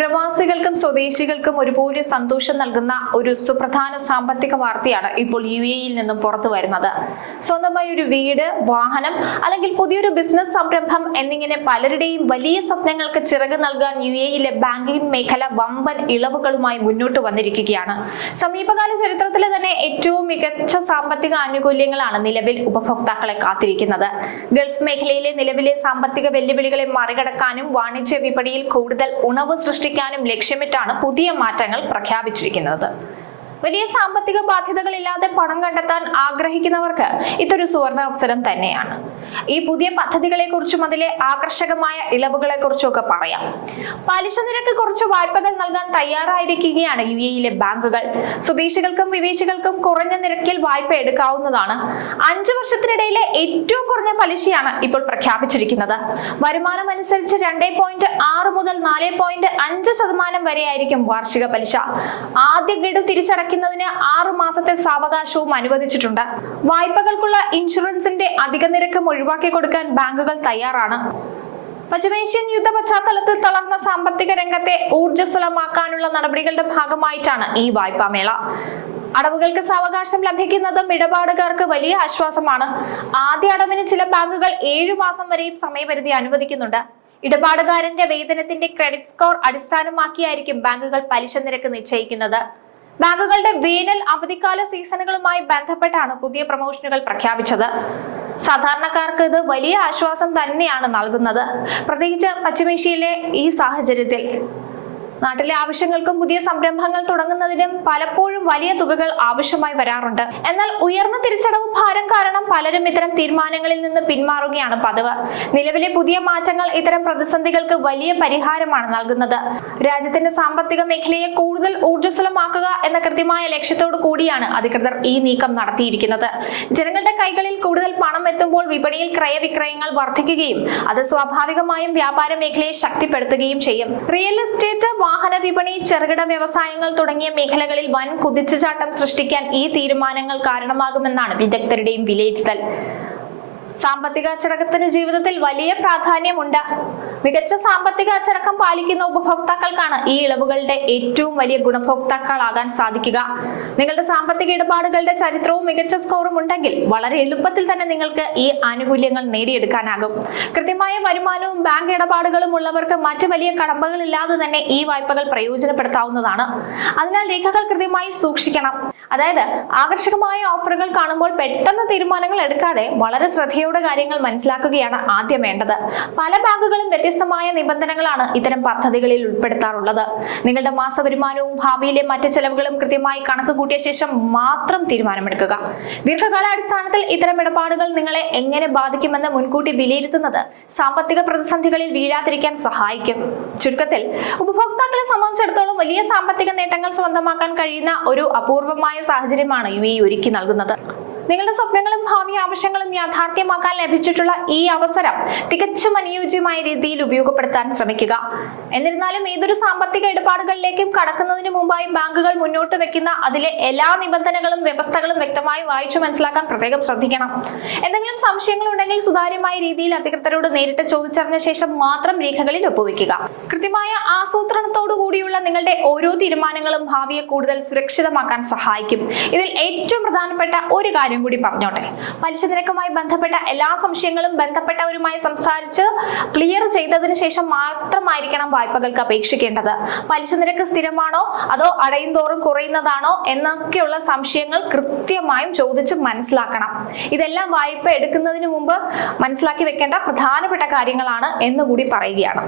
പ്രവാസികൾക്കും സ്വദേശികൾക്കും ഒരുപോലെ സന്തോഷം നൽകുന്ന ഒരു സുപ്രധാന സാമ്പത്തിക വാർത്തയാണ് ഇപ്പോൾ UAE-യിൽ നിന്നും പുറത്തു വരുന്നത്. സ്വന്തമായി ഒരു വീട്, വാഹനം അല്ലെങ്കിൽ പുതിയൊരു ബിസിനസ് സംരംഭം എന്നിങ്ങനെ പലരുടെയും വലിയ സ്വപ്നങ്ങൾക്ക് ചിറക് നൽകാൻ UAE-യിലെ ബാങ്കിംഗ് മേഖല വമ്പൻ ഇളവുകളുമായി മുന്നോട്ട് വന്നിരിക്കുകയാണ്. സമീപകാല ചരിത്രത്തിലെ തന്നെ ഏറ്റവും മികച്ച സാമ്പത്തിക ആനുകൂല്യങ്ങളാണ് നിലവിൽ ഉപഭോക്താക്കളെ കാത്തിരിക്കുന്നത്. ഗൾഫ് മേഖലയിലെ നിലവിലെ സാമ്പത്തിക വെല്ലുവിളികളെ മറികടക്കാനും വാണിജ്യ വിപണിയിൽ കൂടുതൽ ഉണർവ് സൃഷ്ടിക്കാനും ലക്ഷ്യമിട്ടാണ് പുതിയ മാറ്റങ്ങൾ പ്രഖ്യാപിച്ചിരിക്കുന്നത്. വലിയ സാമ്പത്തിക ബാധ്യതകളില്ലാതെ പണം കണ്ടെത്താൻ ആഗ്രഹിക്കുന്നവർക്ക് ഇതൊരു സുവർണ അവസരം തന്നെയാണ്. ഈ പുതിയ പദ്ധതികളെ കുറിച്ചും അതിലെ ആകർഷകമായ ഇളവുകളെ കുറിച്ചൊക്കെ പറയാം. പലിശ നിരക്ക് കുറച്ച് വായ്പകൾ നൽകാൻ തയ്യാറായിരിക്കുകയാണ് UAE-യിലെ ബാങ്കുകൾ. സ്വദേശികൾക്കും വിദേശികൾക്കും കുറഞ്ഞ നിരക്കിൽ വായ്പ എടുക്കാവുന്നതാണ്. 5 വർഷത്തിനിടയിലെ ഏറ്റവും കുറഞ്ഞ പലിശയാണ് ഇപ്പോൾ പ്രഖ്യാപിച്ചിരിക്കുന്നത്. വരുമാനം അനുസരിച്ച് 2.6 മുതൽ 4.5% വരെയായിരിക്കും വാർഷിക പലിശ. ആദ്യ ഗഡു തിരിച്ചടക്കുന്നതിന് 6 മാസത്തെ സാവകാശവും അനുവദിച്ചിട്ടുണ്ട്. വായ്പകൾക്കുള്ള ഇൻഷുറൻസിന്റെ അധിക നിരക്കും ഒഴിവാക്കി കൊടുക്കാൻ ബാങ്കുകൾ തയ്യാറാണ്. പശ്ചിമേഷ്യൻ യുദ്ധ പശ്ചാത്തലത്തിൽ തളർന്ന സാമ്പത്തിക രംഗത്തെ ഊർജ്ജസ്വലമാക്കാനുള്ള നടപടികളുടെ ഭാഗമായിട്ടാണ് ഈ വായ്പാമേള. അടവുകൾക്ക് സാവകാശം ലഭിക്കുന്നതും ഇടപാടുകാർക്ക് വലിയ ആശ്വാസമാണ്. ആദ്യ അടവിന് ചില ബാങ്കുകൾ 7 മാസം വരെയും സമയപരിധി അനുവദിക്കുന്നുണ്ട്. ഇടപാടുകാരന്റെ വേതനത്തിന്റെ ക്രെഡിറ്റ് സ്കോർ അടിസ്ഥാനമാക്കിയായിരിക്കും ബാങ്കുകൾ പലിശ നിരക്ക് നിശ്ചയിക്കുന്നത്. ബാങ്കുകളുടെ വേനൽ അവധിക്കാല സീസണുകളുമായി ബന്ധപ്പെട്ടാണ് പുതിയ പ്രൊമോഷനുകൾ പ്രഖ്യാപിച്ചത്. സാധാരണക്കാർക്ക് ഇത് വലിയ ആശ്വാസം തന്നെയാണ് നൽകുന്നത്. പ്രത്യേകിച്ച് പശ്ചിമേഷ്യയിലെ ഈ സാഹചര്യത്തിൽ നാട്ടിലെ ആവശ്യങ്ങൾക്കും പുതിയ സംരംഭങ്ങൾ തുടങ്ങുന്നതിനും പലപ്പോഴും വലിയ തുകകൾ ആവശ്യമായി വരാറുണ്ട്. എന്നാൽ ഉയർന്ന തിരിച്ചടവ് ഭാരം കാരണം പലരും ഇത്തരം തീരുമാനങ്ങളിൽ നിന്ന് പിന്മാറുകയാണ് പതിവ്. നിലവിലെ പുതിയ മാറ്റങ്ങൾ ഇത്തരം പ്രതിസന്ധികൾക്ക് വലിയ പരിഹാരമാണ് നൽകുന്നത്. രാജ്യത്തിന്റെ സാമ്പത്തിക മേഖലയെ കൂടുതൽ ഊർജ്ജസ്വലമാക്കുക എന്ന കൃത്യമായ ലക്ഷ്യത്തോടു കൂടിയാണ് അധികൃതർ ഈ നീക്കം നടത്തിയിരിക്കുന്നത്. ജനങ്ങളുടെ കൈകളിൽ കൂടുതൽ പണം എത്തുമ്പോൾ വിപണിയിൽ ക്രയവിക്രയങ്ങൾ വർദ്ധിക്കുകയും അത് സ്വാഭാവികമായും വ്യാപാര മേഖലയെ ശക്തിപ്പെടുത്തുകയും ചെയ്യും. റിയൽ എസ്റ്റേറ്റ്, വാഹന വിപണി, ചെറുകിട വ്യവസായങ്ങൾ തുടങ്ങിയ മേഖലകളിൽ വൻ കുതിച്ചുചാട്ടം സൃഷ്ടിക്കാൻ ഈ തീരുമാനങ്ങൾ കാരണമാകുമെന്നാണ് വിദഗ്ധരുടെയും വിലയിരുത്തൽ. സാമ്പത്തിക അച്ചടക്കത്തിന് ജീവിതത്തിൽ വലിയ പ്രാധാന്യമുണ്ട്. മികച്ച സാമ്പത്തിക അച്ചടക്കം പാലിക്കുന്ന ഉപഭോക്താക്കൾക്കാണ് ഈ ഇളവുകളുടെ ഏറ്റവും വലിയ ഗുണഭോക്താക്കളാകാൻ സാധിക്കുക. നിങ്ങളുടെ സാമ്പത്തിക ഇടപാടുകളുടെ ചരിത്രവും മികച്ച സ്കോറും ഉണ്ടെങ്കിൽ വളരെ എളുപ്പത്തിൽ തന്നെ നിങ്ങൾക്ക് ഈ ആനുകൂല്യങ്ങൾ നേടിയെടുക്കാനാകും. കൃത്യമായ വരുമാനവും ബാങ്ക് ഇടപാടുകളും ഉള്ളവർക്ക് മറ്റു വലിയ കടമ്പകളില്ലാതെ തന്നെ ഈ വായ്പകൾ പ്രയോജനപ്പെടുത്താവുന്നതാണ്. അതിനാൽ രേഖകൾ കൃത്യമായി സൂക്ഷിക്കണം. അതായത് ആകർഷകമായ ഓഫറുകൾ കാണുമ്പോൾ പെട്ടെന്ന് തീരുമാനങ്ങൾ എടുക്കാതെ വളരെ ശ്രദ്ധയോടെ കാര്യങ്ങൾ മനസ്സിലാക്കുകയാണ് ആദ്യം വേണ്ടത്. പല ബാങ്കുകളും വ്യത്യസ്തമായ നിബന്ധനകളാണ് ഇത്തരം പദ്ധതികളിൽ ഉൾപ്പെടുത്താറുള്ളത്. നിങ്ങളുടെ മാസ വരുമാനവും ഭാവിയിലെ മറ്റ് ചെലവുകളും കൃത്യമായി കണക്ക് കൂട്ടിയ ശേഷം മാത്രം തീരുമാനമെടുക്കുക. ദീർഘകാലാടിസ്ഥാനത്തിൽ ഇത്തരം ഇടപാടുകൾ നിങ്ങളെ എങ്ങനെ ബാധിക്കുമെന്ന് മുൻകൂട്ടി വിലയിരുത്തുന്നത് സാമ്പത്തിക പ്രതിസന്ധികളിൽ വീഴാതിരിക്കാൻ സഹായിക്കും. ചുരുക്കത്തിൽ ഉപഭോക്താക്കളെ സംബന്ധിച്ചിടത്തോളം വലിയ സാമ്പത്തിക നേട്ടങ്ങൾ സ്വന്തമാക്കാൻ കഴിയുന്ന ഒരു അപൂർവമായ സാഹചര്യമാണ് UAE ഒരുക്കി നൽകുന്നത്. നിങ്ങളുടെ സ്വപ്നങ്ങളും ഭാവി ആവശ്യങ്ങളും യാഥാർത്ഥ്യമാക്കാൻ ലഭിച്ചിട്ടുള്ള ഈ അവസരം തികച്ചും അനുയോജ്യമായ രീതിയിൽ ഉപയോഗപ്പെടുത്താൻ ശ്രമിക്കുക. എന്നിരുന്നാലും ഏതൊരു സാമ്പത്തിക ഇടപാടുകളിലേക്കും കടക്കുന്നതിന് മുമ്പായി ബാങ്കുകൾ മുന്നോട്ട് വെക്കുന്ന അതിലെ എല്ലാ നിബന്ധനകളും വ്യവസ്ഥകളും വ്യക്തമായി വായിച്ചു മനസ്സിലാക്കാൻ പ്രത്യേകം ശ്രദ്ധിക്കണം. എന്തെങ്കിലും സംശയങ്ങൾ ഉണ്ടെങ്കിൽ സുതാര്യമായ രീതിയിൽ അധികൃതരോട് നേരിട്ട് ചോദിച്ചറിഞ്ഞ ശേഷം മാത്രം രേഖകളിൽ ഒപ്പുവെക്കുക. കൃത്യമായ ആസൂത്രണത്തോടു കൂടിയുള്ള നിങ്ങളുടെ ഓരോ തീരുമാനങ്ങളും ഭാവിയെ കൂടുതൽ സുരക്ഷിതമാക്കാൻ സഹായിക്കും. ഇതിൽ ഏറ്റവും പ്രധാനപ്പെട്ട ഒരു കാര്യം കൂടി പറഞ്ഞോട്ടെ. പലിശ നിരക്കുമായി ബന്ധപ്പെട്ട എല്ലാ സംശയങ്ങളും ബന്ധപ്പെട്ടവരുമായി സംസാരിച്ച് ക്ലിയർ ചെയ്തതിനു ശേഷം മാത്രമായിരിക്കണം വായ്പകൾക്ക് അപേക്ഷിക്കേണ്ടത്. പലിശ നിരക്ക് സ്ഥിരമാണോ അതോ അടയും തോറും കുറയുന്നതാണോ എന്നൊക്കെയുള്ള സംശയങ്ങൾ കൃത്യമായും ചോദിച്ച് മനസ്സിലാക്കണം. ഇതെല്ലാം വായ്പ എടുക്കുന്നതിന് മുമ്പ് മനസ്സിലാക്കി വെക്കേണ്ട പ്രധാനപ്പെട്ട കാര്യങ്ങളാണ് എന്നുകൂടി പറയുകയാണ്.